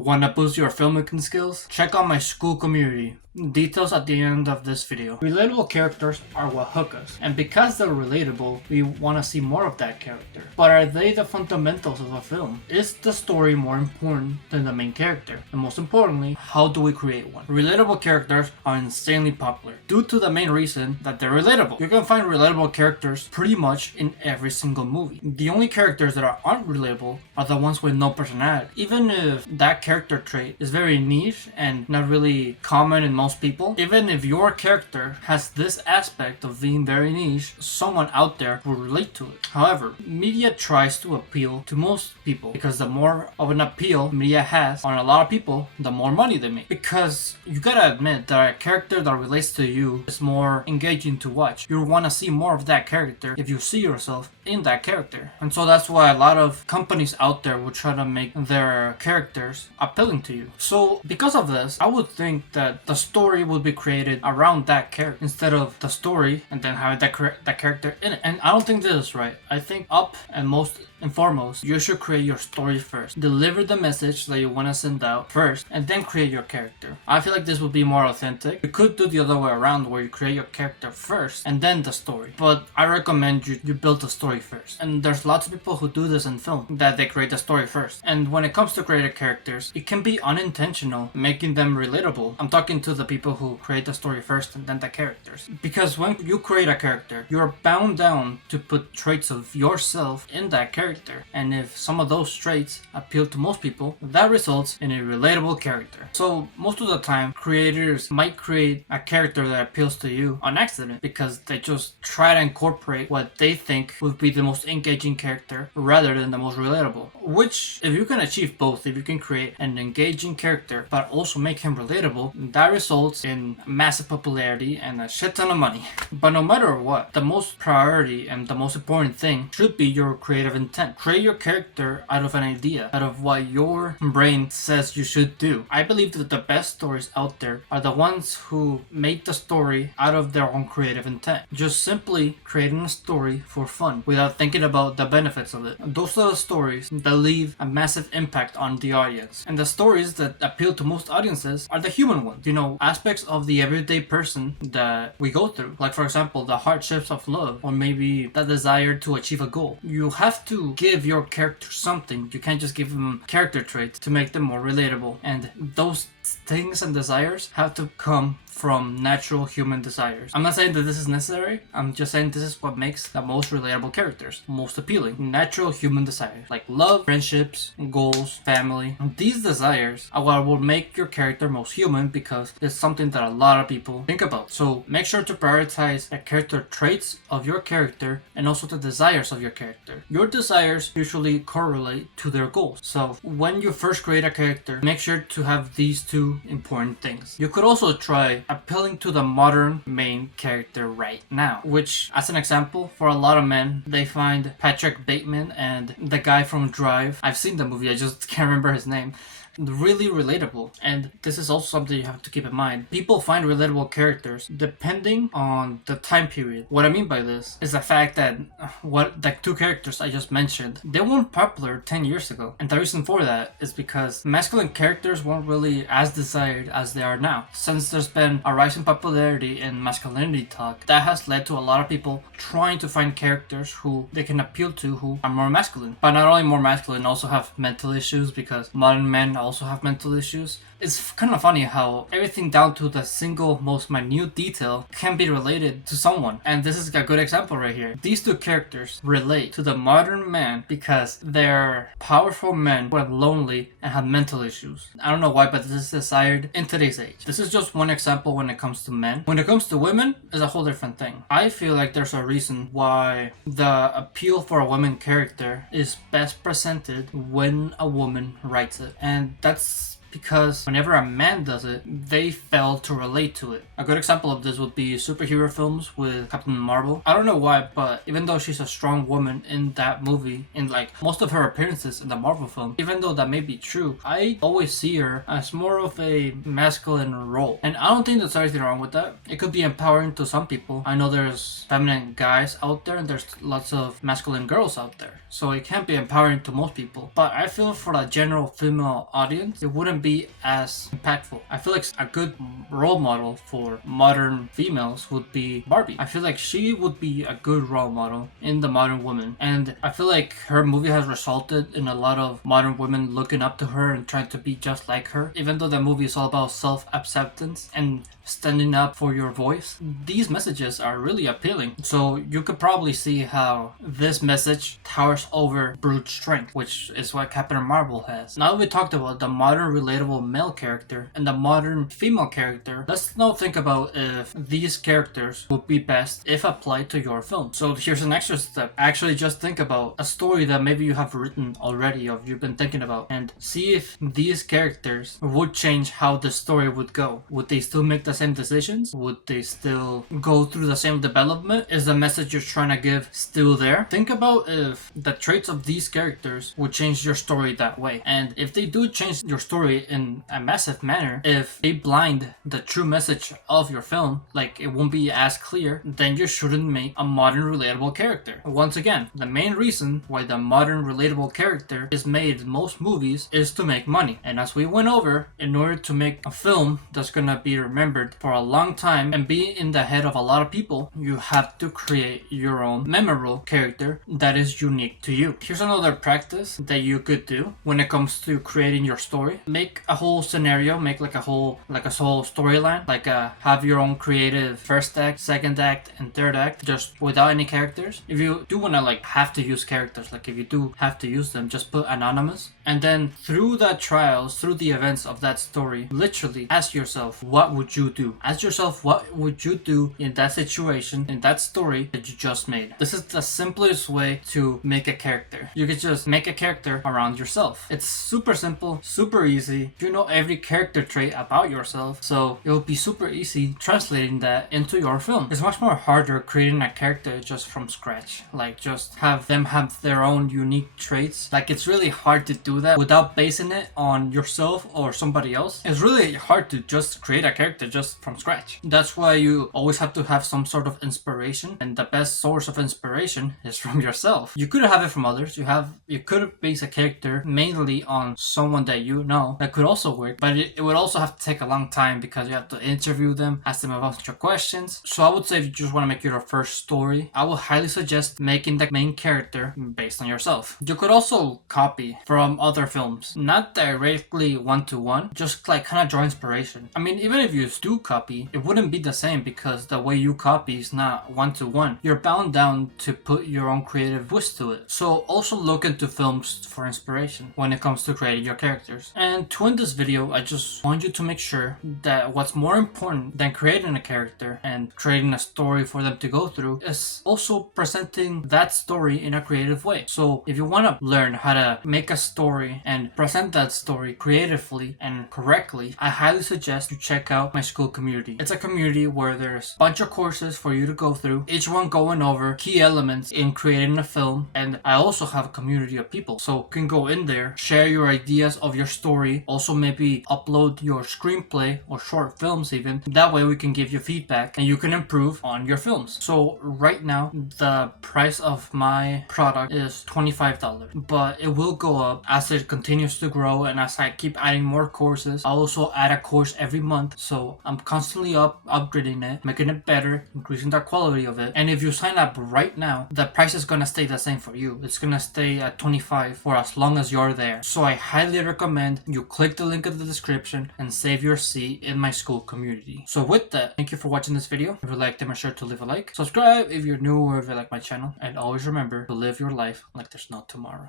Wanna boost your filmmaking skills? Check out my school community. Details at the end of this video. Relatable characters are what hook us, and because they're relatable, we want to see more of that character. But are they the fundamentals of a film? Is the story more important than the main character? And most importantly, how do we create one? Relatable characters are insanely popular due to the main reason that they're relatable. You can find relatable characters pretty much in every single movie. The only characters that aren't relatable are the ones with no personality. Even if that character trait is very niche and not really common in most people, even if your character has this aspect of being very niche, someone out there will relate to it. However, media tries to appeal to most people because the more of an appeal media has on a lot of people, the more money they make. Because you gotta admit that a character that relates to you is more engaging to watch. You'll want to see more of that character if you see yourself in that character. And so that's why a lot of companies out there will try to make their characters appealing to you. So because of this, I would think that the story would be created around that character instead of the story and then having that character in it. And I don't think this is right. I think up and most and foremost, you should create your story first. Deliver the message that you want to send out first, and then create your character. I feel like this would be more authentic. You could do the other way around, where you create your character first, and then the story. But I recommend you build the story first. And there's lots of people who do this in film, that they create the story first. And when it comes to creating characters, it can be unintentional, making them relatable. I'm talking to the people who create the story first and then the characters. Because when you create a character, you're bound down to put traits of yourself in that character. And if some of those traits appeal to most people, that results in a relatable character. So most of the time, creators might create a character that appeals to you on accident because they just try to incorporate what they think would be the most engaging character rather than the most relatable. Which, if you can achieve both, if you can create an engaging character but also make him relatable, that results in massive popularity and a shit ton of money. But no matter what, the most priority and the most important thing should be your creative intent. Create your character out of an idea, out of what your brain says you should do. I believe that the best stories out there are the ones who make the story out of their own creative intent. Just simply creating a story for fun without thinking about the benefits of it. Those are the stories that leave a massive impact on the audience. And the stories that appeal to most audiences are the human ones. You know, aspects of the everyday person that we go through. Like, for example, the hardships of love, or maybe the desire to achieve a goal. You have to give your character something. You can't just give them character traits to make them more relatable. And those things and desires have to come from natural human desires. I'm not saying that this is necessary. I'm just saying this is what makes the most relatable characters most appealing. Natural human desires like love, friendships, goals, family. These desires are what will make your character most human because it's something that a lot of people think about. So make sure to prioritize the character traits of your character and also the desires of your character. Your desires usually correlate to their goals. So when you first create a character, make sure to have these two important things. You could also try appealing to the modern main character right now, which, as an example, for a lot of men, they find Patrick Bateman and the guy from Drive, I've seen the movie, I just can't remember his name, really relatable. And this is also something you have to keep in mind. People find relatable characters depending on the time period. What I mean by this is the fact that the two characters I just mentioned, they weren't popular 10 years ago. And the reason for that is because masculine characters weren't really as desired as they are now. Since there's been a rise in popularity in masculinity talk, that has led to a lot of people trying to find characters who they can appeal to who are more masculine. But not only more masculine, also have mental issues, because modern men also have mental issues. It's kind of funny how everything down to the single most minute detail can be related to someone. And this is a good example right here. These two characters relate to the modern man because they're powerful men who are lonely and have mental issues. I don't know why, but this is desired in today's age. This is just one example when it comes to men. When it comes to women, it's a whole different thing. I feel like there's a reason why the appeal for a woman character is best presented when a woman writes it. And that's because whenever a man does it, they fail to relate to it. A good example of this would be superhero films with Captain Marvel. I don't know why, but even though she's a strong woman in that movie, in like most of her appearances in the Marvel film, even though that may be true, I always see her as more of a masculine role. And I don't think there's anything wrong with that. It could be empowering to some people. I know there's feminine guys out there and there's lots of masculine girls out there. So it can be empowering to most people. But I feel for the general female audience, it wouldn't be as impactful. I feel like a good role model for modern females would be Barbie. I feel like she would be a good role model in the modern woman. And I feel like her movie has resulted in a lot of modern women looking up to her and trying to be just like her. Even though the movie is all about self-acceptance and standing up for your voice, these messages are really appealing. So you could probably see how this message towers over brute strength, which is what Captain Marvel has. Now that we talked about the modern relatable male character and the modern female character, let's now think about if these characters would be best if applied to your film. So here's an extra step. Actually just think about a story that maybe you have written already or you've been thinking about, and see if these characters would change how the story would go. Would they still make the same decisions? Would they still go through the same development? Is the message you're trying to give still there? Think about if the traits of these characters would change your story that way. And if they do change your story in a massive manner, if they blind the true message of your film, like it won't be as clear, then you shouldn't make a modern relatable character. Once again, the main reason why the modern relatable character is made in most movies is to make money. And as we went over, in order to make a film that's gonna be remembered for a long time and be in the head of a lot of people, you have to create your own memorable character that is unique to you. Here's another practice that you could do when it comes to creating your story. Make a whole scenario, make like a whole storyline, like have your own creative first act, second act, and third act, just without any characters. If you do want to like have to use characters, like if you do have to use them, just put anonymous. And then through the trials, through the events of that story, literally ask yourself, what would you do? Ask yourself, what would you do in that situation, in that story that you just made? This is the simplest way to make a character. You could just make a character around yourself. It's super simple, super easy. You know every character trait about yourself, so it will be super easy translating that into your film. It's much more harder creating a character just from scratch. Like just have them have their own unique traits. Like it's really hard to do that without basing it on yourself or somebody else. It's really hard to just create a character just from scratch. That's why you always have to have some sort of inspiration, and the best source of inspiration is from yourself. You could have it from others. You could base a character mainly on someone that you know. That could also work, but it would also have to take a long time because you have to interview them, ask them a bunch of questions. So I would say if you just want to make your first story, I would highly suggest making the main character based on yourself. You could also copy from other films, not directly one-to-one, just like kind of draw inspiration. I mean, even if you do copy, it wouldn't be the same because the way you copy is not one-to-one. You're bound down to put your own creative twist to it. So also look into films for inspiration when it comes to creating your characters. And to end this video, I just want you to make sure that what's more important than creating a character and creating a story for them to go through is also presenting that story in a creative way. So if you want to learn how to make a story and present that story creatively and correctly, I highly suggest you check out my school community. It's a community where there's a bunch of courses for you to go through, each one going over key elements in creating a film. And I also have a community of people, so you can go in there, share your ideas of your story, also maybe upload your screenplay or short films even. That way we can give you feedback and you can improve on your films. So right now the price of my product is $25, but it will go up as it continues to grow and as I keep adding more courses. I also add a course every month, so I'm constantly upgrading it, making it better, increasing the quality of it. And if you sign up right now, the price is gonna stay the same for you. It's gonna stay at $25 for as long as you're there. So I highly recommend you click the link in the description and save your seat in my school community. So with that, thank you for watching this video. If you liked it, make sure to leave a like, subscribe if you're new or if you like my channel, and always remember to live your life like there's no tomorrow.